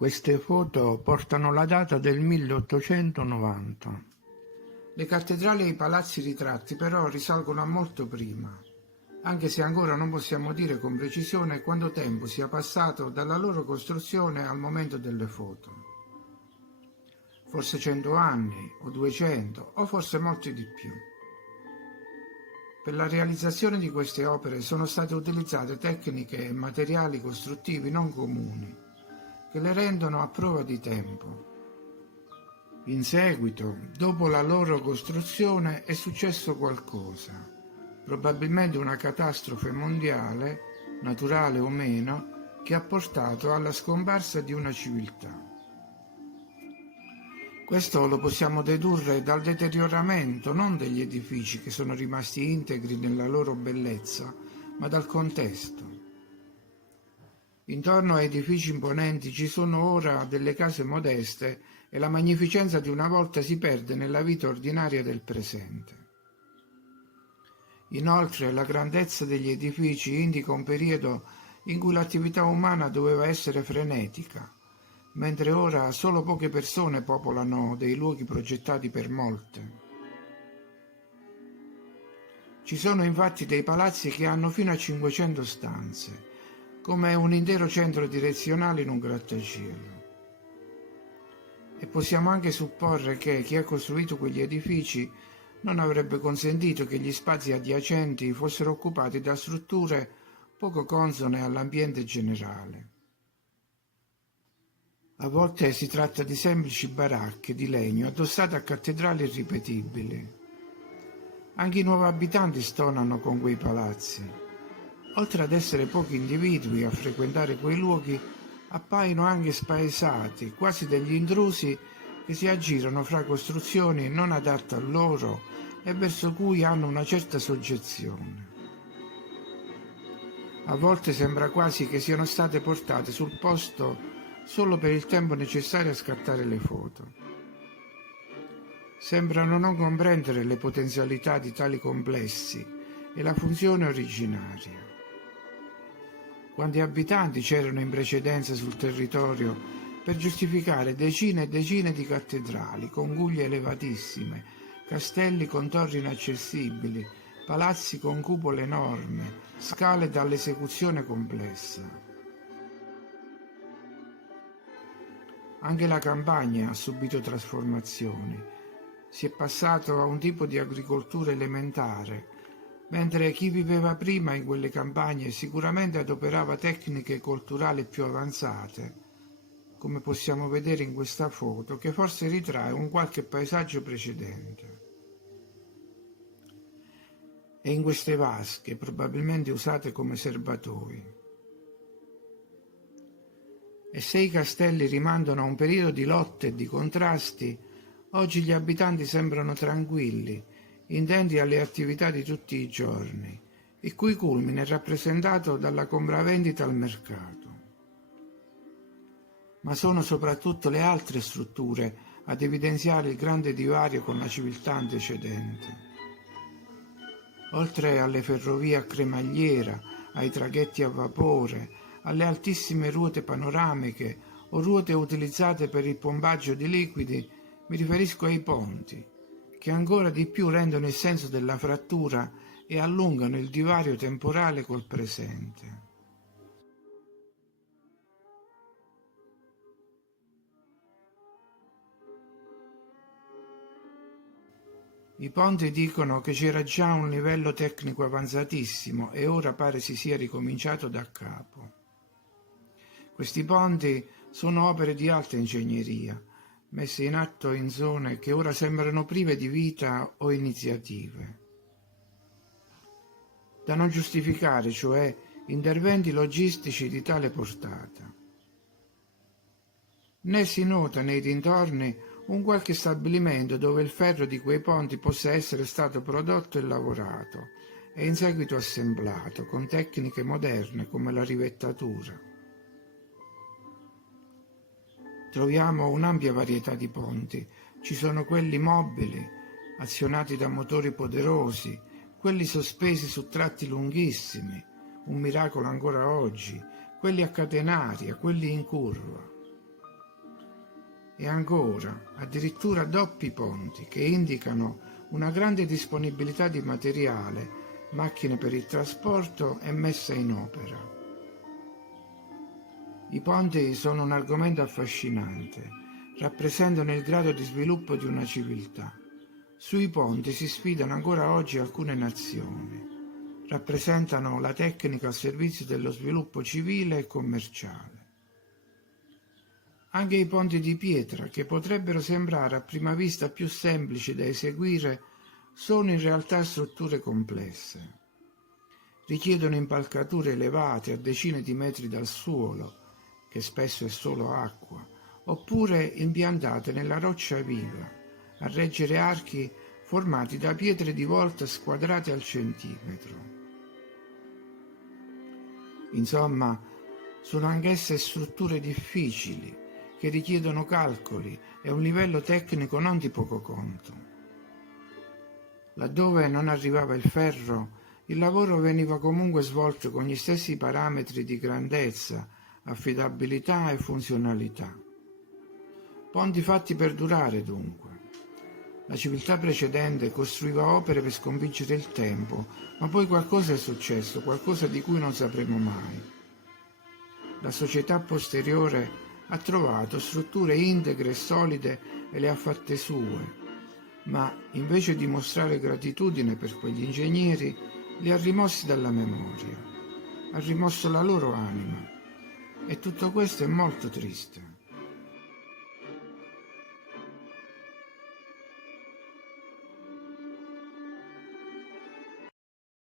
Queste foto portano la data del 1890. Le cattedrali e i palazzi ritratti però risalgono a molto prima, anche se ancora non possiamo dire con precisione quanto tempo sia passato dalla loro costruzione al momento delle foto. Forse 100 anni, o 200, o forse molti di più. Per la realizzazione di queste opere sono state utilizzate tecniche e materiali costruttivi non comuni, che le rendono a prova di tempo. In seguito, dopo la loro costruzione, è successo qualcosa, probabilmente una catastrofe mondiale, naturale o meno, che ha portato alla scomparsa di una civiltà. Questo lo possiamo dedurre dal deterioramento non degli edifici che sono rimasti integri nella loro bellezza, ma dal contesto. Intorno a edifici imponenti ci sono ora delle case modeste e la magnificenza di una volta si perde nella vita ordinaria del presente. Inoltre, la grandezza degli edifici indica un periodo in cui l'attività umana doveva essere frenetica, mentre ora solo poche persone popolano dei luoghi progettati per molte. Ci sono infatti dei palazzi che hanno fino a 500 stanze, come un intero centro direzionale in un grattacielo. E possiamo anche supporre che chi ha costruito quegli edifici non avrebbe consentito che gli spazi adiacenti fossero occupati da strutture poco consone all'ambiente generale. A volte si tratta di semplici baracche di legno addossate a cattedrali irripetibili. Anche i nuovi abitanti stonano con quei palazzi. Oltre ad essere pochi individui a frequentare quei luoghi, appaiono anche spaesati, quasi degli intrusi che si aggirano fra costruzioni non adatte a loro e verso cui hanno una certa soggezione. A volte sembra quasi che siano state portate sul posto solo per il tempo necessario a scattare le foto. Sembrano non comprendere le potenzialità di tali complessi e la funzione originaria. Quanti abitanti c'erano in precedenza sul territorio per giustificare decine e decine di cattedrali con guglie elevatissime, castelli con torri inaccessibili, palazzi con cupole enormi, scale dall'esecuzione complessa. Anche la campagna ha subito trasformazioni. Si è passato a un tipo di agricoltura elementare, mentre chi viveva prima in quelle campagne sicuramente adoperava tecniche colturali più avanzate, come possiamo vedere in questa foto, che forse ritrae un qualche paesaggio precedente. E in queste vasche, probabilmente usate come serbatoi. E se i castelli rimandano a un periodo di lotte e di contrasti, oggi gli abitanti sembrano tranquilli, intenti alle attività di tutti i giorni, il cui culmine è rappresentato dalla compravendita al mercato. Ma sono soprattutto le altre strutture ad evidenziare il grande divario con la civiltà antecedente. Oltre alle ferrovie a cremagliera, ai traghetti a vapore, alle altissime ruote panoramiche o ruote utilizzate per il pompaggio di liquidi, mi riferisco ai ponti, che ancora di più rendono il senso della frattura e allungano il divario temporale col presente. I ponti dicono che c'era già un livello tecnico avanzatissimo e ora pare si sia ricominciato da capo. Questi ponti sono opere di alta ingegneria, messe in atto in zone che ora sembrano prive di vita o iniziative. Da non giustificare, cioè, interventi logistici di tale portata. Né si nota nei dintorni un qualche stabilimento dove il ferro di quei ponti possa essere stato prodotto e lavorato e in seguito assemblato con tecniche moderne come la rivettatura. Troviamo un'ampia varietà di ponti. Ci sono quelli mobili, azionati da motori poderosi, quelli sospesi su tratti lunghissimi, un miracolo ancora oggi, quelli a catenaria, quelli in curva. e ancora addirittura doppi ponti che indicano una grande disponibilità di materiale, macchine per il trasporto e messa in opera. I ponti sono un argomento affascinante, rappresentano il grado di sviluppo di una civiltà. Sui ponti si sfidano ancora oggi alcune nazioni, rappresentano la tecnica al servizio dello sviluppo civile e commerciale. Anche i ponti di pietra, che potrebbero sembrare a prima vista più semplici da eseguire, sono in realtà strutture complesse. Richiedono impalcature elevate a decine di metri dal suolo, che spesso è solo acqua, oppure impiantate nella roccia viva, a reggere archi formati da pietre di volta squadrate al centimetro. Insomma, sono anch'esse strutture difficili, che richiedono calcoli e un livello tecnico non di poco conto. Laddove non arrivava il ferro, il lavoro veniva comunque svolto con gli stessi parametri di grandezza, affidabilità e funzionalità. Ponti fatti per durare, dunque. La civiltà precedente costruiva opere per sconfiggere il tempo, ma poi qualcosa è successo, qualcosa di cui non sapremo mai. La società posteriore ha trovato strutture integre e solide e le ha fatte sue, ma invece di mostrare gratitudine per quegli ingegneri, li ha rimossi dalla memoria, ha rimosso la loro anima. E tutto questo è molto triste.